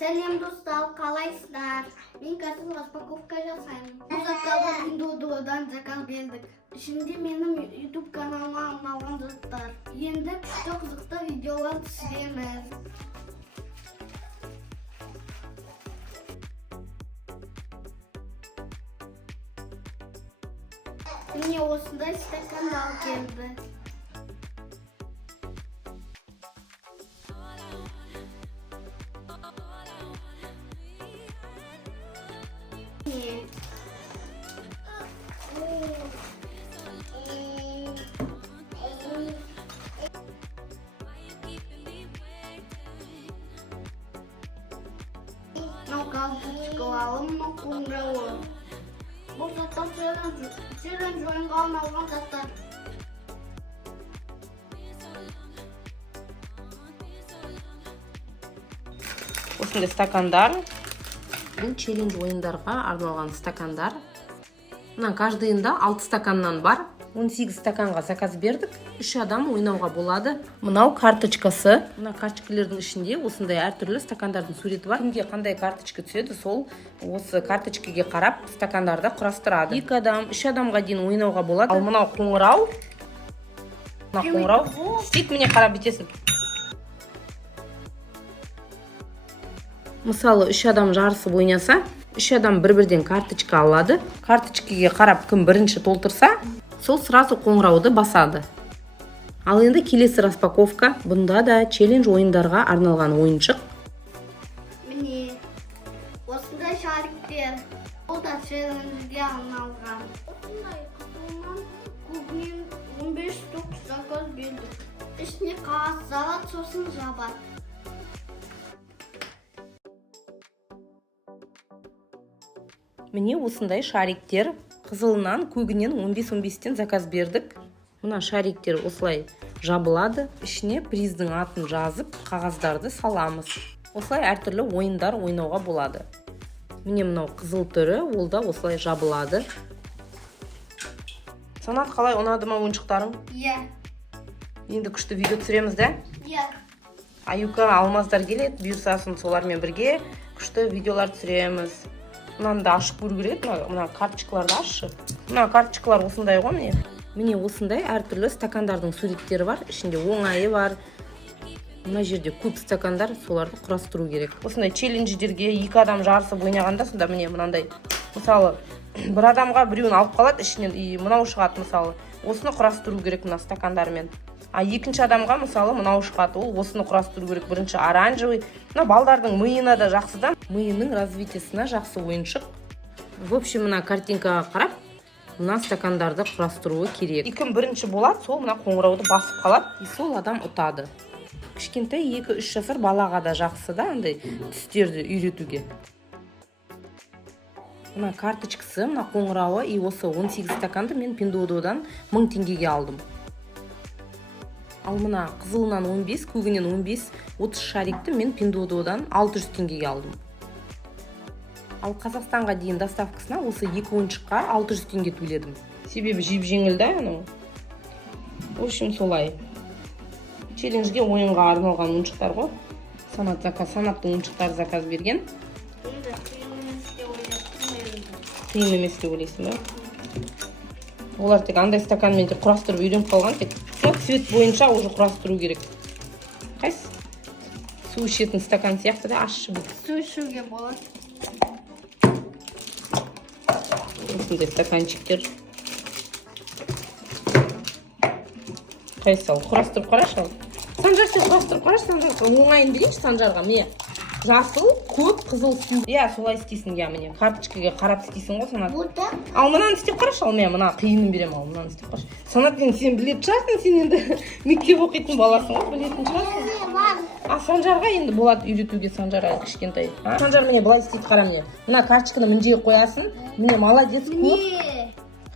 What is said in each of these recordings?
Сәлем достар, қалайсыздар? Мен қазір распаковка жасаймын. Бұл заттарды Pinduoduo'dan заказ бердік. Ішінде менің YouTube каналыма арналған заттар. Енді күшті қызықты видеолар түсіреміз. Міне осындай стакандар келді. Мынау карточкаларым, мынау қоңырауы. Бұл заттар челлендж ойынға арналған заттар. Осындай стакандар. Бұл челлендж ойындарға арналған стакандар. Мына каждыйында 6 стаканнан бар. 18 стаканға заказ бердік. 3 адам ойнауға болады. Мынау карточкасы. Мына карточкалардың ішінде осындай әртүрлі стакандардың суреті бар. Кімге қандай карточка түседі, сол осы карточкаге қарап стакандарды құрастырады. 2 адам, 3 адамға дейін ойнауға болады. Ал мынау қоңырау. Мына қоңырау. Істейді, міне қарап бітесің. Мысалы, 3 адам жарысып ойнаса, 3 адам бір-бірден карточка алады. Карточкаге қарап кім бірінші толтырса, сол сразу қоңырауды басады. Ал енді келесі распаковка. Бұнда да челлендж ойындарға арналған ойыншық. Міне, осындай шариктер. Ол да челленджге арналған. Осындай қызылынан көбінен 15 штук заказ бердік. Ішіне қағаз салат, сосын жабат. Міне осындай шариктер. Қызылынан көгінен 15-15-тен заказ бердік. Мына шариктер осылай жабылады. Ішіне приздің атын жазып, қағаздарды саламыз. Осылай әртүрлі ойындар ойнауға болады. Міне мынау қызыл түрі, ол да осылай жабылады. Санат, қалай ұнады ма ойыншықтарың? Иә. Енді күшті видео түсіреміз, да? Иә. Аюка, алмаздар келеді, бұйырсасын солармен бірге күшті видеолар түсіреміз. Мынаны да ашып көру керек, мына карточкаларды ашы. Мына карточкалар осындай ғой, міне. Міне осындай әртүрлі стакандардың суреттері бар, ішінде оңайы бар. Мына жерде көп стакандар, соларды құрастыру керек. Осындай челлендждерге 2 адам жарысып ойнағанда, сонда міне мынандай. Мысалы, бір адамға біреуін алып қалады, ішінен мынау шығады, мысалы. Осыны құрастыру керек мына стакандармен. А екінші адамға мысалы мынау шығады, ол осыны құрастыру керек. Бірінші оранжевый. Мына балдардың миына да жақсы да. Миының развитиесіне жақсы ойыншық. В общем, мына картинкаға қарап, мына стакандарды құрастыруы керек. Кім бірінші болады, сол мына қоңырауды басып қалады, и сол адам ұтады. Кішкентай 2-3 жасар балаға да жақсы да, андай түстерді үйретуге. Мына карточкасы, мына қоңырауы, и осы 18 стаканды мен Pinduoduo'дан 1000 теңгеге алдым. Ал мына қызылынан 15, көгінен 15, 30 шарикті мен Pinduoduo'дан 600 теңгеге алдым. Ал Қазақстанға дейін доставкасына осы 2 ойыншыққа 600 теңге төледім. Себебі жеп жеңіл да, анау. В общем, солай. Челленджге ойынға арналған ойыншықтар ғой. Санаттың ойыншықтары заказ берген. Қиын емес деп ойлайсың ба? Олар тек андай стаканмен құрастырып үйреніп қалған, тек цвет бойынша уже құрастыру керек. Қайсы? Су ішетін стакан сияқты да, ашшы бұл. Су ішуге болады. Осындай стаканчиктер. Қайсы ал, құрастырып қарашы ал. Санжар, сен құрастырып қарашы, Санжарға. Оңайын берейінші Санжарға, міне. Жасыл, көк, қызыл су. Иә, солай істейсің, иә, міне. Карточкаға қарап істейсің ғой, Санат. Ал мынаны істеп қарашы, ал мен мына қиынын берем, ал мынаны істеп қарашы. Санат, сен білетін шығарсың, сен енді мектеп оқитын баласың ғой, білетін шығарсың. А Санжарға енді болады үйретуге, Санжарға кішкентай. Санжар, міне былай істейді, қара міне. Мына карточканы мінжей қоясың. Міне молодец, көк.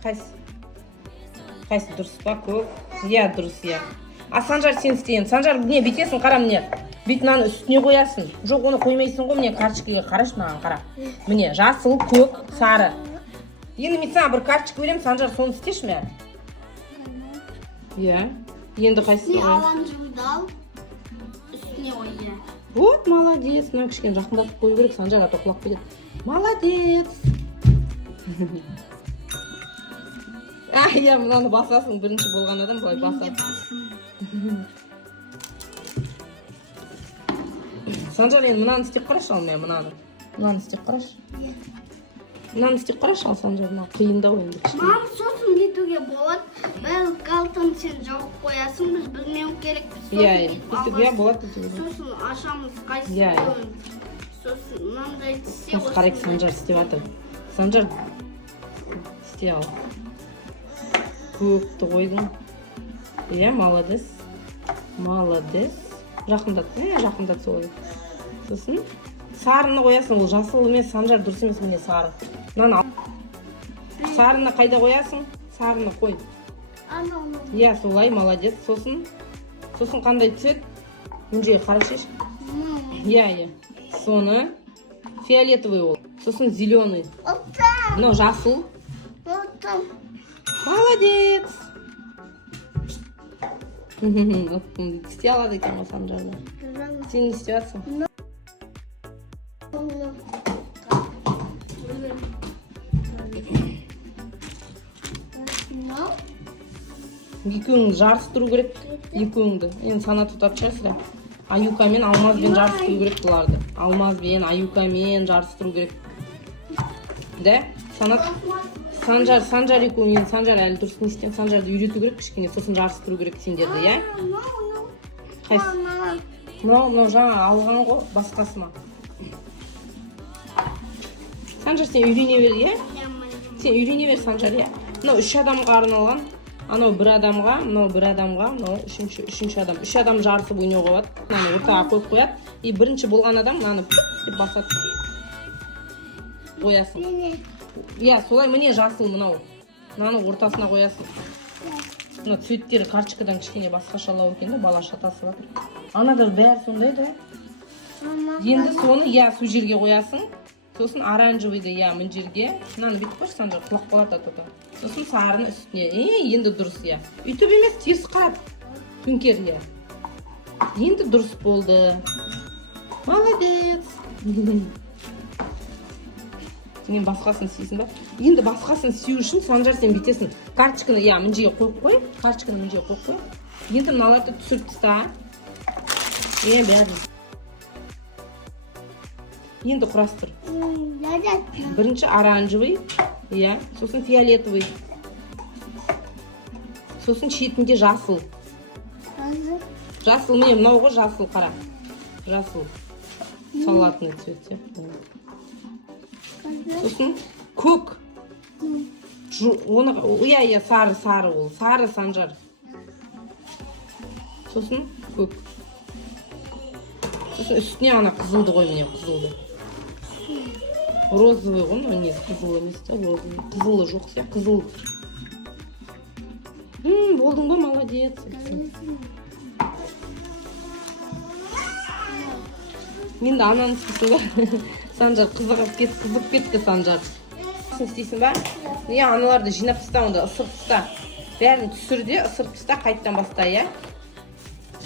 Қайсы дұрыс па, көк? Иә, дұрыс, иә. А Санжар, сен істейін. Санжар, міне бүйтесің, қара міне. Бүйт мынаны үстіне қоясың. Жоқ, оны қоймайсың ғой, міне карточкаға қарашы, маған қара. Міне жасыл, көк, сары. Енді мен саған бір карточка берем, Санжар, соны істеші ме? Иә. Енді қайсысы? Оранжевый дал. Üstüne oyna. Вот, молодец. Мына кішкене жақындатып қою керек, Санжар ата құлап кетеді. Молодец. Иә, мынаны басасың, бірінші болған адам былай басасың. Санжар, енді мынаны істеп қарашы, ал мен мынаны. Мынаны істеп қарашы. Мынаны істеп қарашы, ал Санжар, мына қиындау енді кішкене. Мам, сосын кетуге болады. Бәл қалтын сен жауып қоясың, біз білмеу керек. Иә, болады. Сосын ашамыз қайсы Иә. бөлін. Сосын мынандай тісе Осы қарайық, Санжар істеп жатыр. Санжар, істей ал. Көкті қойдың. Иә, молодец. Молодец. Жақындат, жақындат солай. Сосын сарыны қоясың, ол жасыл емес, Санжар, дұрыс емес, міне сары. Мынаны ал. Сарыны қайда қоясың? Сарыны қой. Ана. Иә, солай, молодец. Сосын қандай цвет? Мына жерге қарашеш. Иә. Соны фиолетовый ол. Сосын зеленый. Мынау жасыл. Молодец. Істей алады екен ғой Санжарды. Сен не істеп жатсың? Екеуіңді жарыстыру керек. Екеуіңді. Енді санат ұтап шығасыз. Аюкамен, алмазбен жарыстыру керек бұларды. Алмазбен, аюкамен жарыстыру керек. Да? Санат. Санжар екеуің, Санжар әлі дұрыс не істен, Санжарды үйрету керек кішкене, сосын жарыстыру керек сендерді, иә? Қайсы? Мынау жаңа алған ғой, басқасы ма? Санжар, сен үйрене бер, иә? Сен үйрене бер, Санжар, иә? Мынау 3 адамға арналған, анау 1 адамға, мынау 1 адамға, мынау үшінші адам. 3 адам жарысып ойнауға болады. Мынаны ортаға қойып қояды. И бірінші болған адам мынаны деп басады. Қоясың. Иә, солай міне жасыл мынау. Мынаны ортасына қоясың. Мына цветтері карточкадан кішкене басқашалау екен де, бала шатасы жатыр. Анадар бәрі сондай да. Енді соны иә су жерге қоясың. Сосын оранжевыйды иә мына жерге. Мынаны бүйтіп қойшы, Санжар, құлап қалады тота. Сосын сарыны үстіне. Енді дұрыс иә. Үйтіп емес, теріс қарап. Төңкер иә. Енді дұрыс болды. Молодец. Сен басқасын істейсің ба? Енді басқасын істеу үшін Санжар сен бүйтесің. Карточканы иә мына жерге қойып қой. Карточканы мына жерге қойып қой. Енді мыналарды түсіріп таста. Бәрін. Енді құрастыр. Бірінші оранжевый, иә, сосын фиолетовый. Сосын шетінде жасыл. Жасыл, міне мынау ғой жасыл, қара. Жасыл. Салатный цвет. Сосын көк. Иә, сары ол. Сары, Санжар. Сосын көк. Сосын үстіне ана қызылды қой, міне қызылды. Розовый ғой, не қызыл емес та, розовый. Қызылы жоқ сияқты, қызыл. Болдың ба, молодец. Мен де ананы істейсің ба? Санжар қызығып кетті, Санжар. Істейсің ба? Аналарды жинап таста, онда ысырып таста. Бәрін түсірде, ысырып таста, қайттан баста, иә?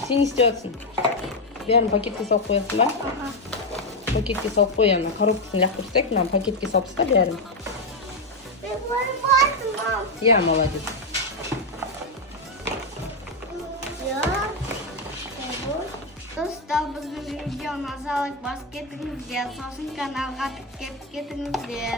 Сен не істеп жатсың? Бәрін пакетке салып қоясың ба? Пакетке салып қой, ана коробкасын лақтырып тастайық, мына пакетке салып таста бәрін. Иә, молодец. Достар, біздің видеоны назарлық бас кетіңіздер, сосын каналға тіркеліп кетіңіздер.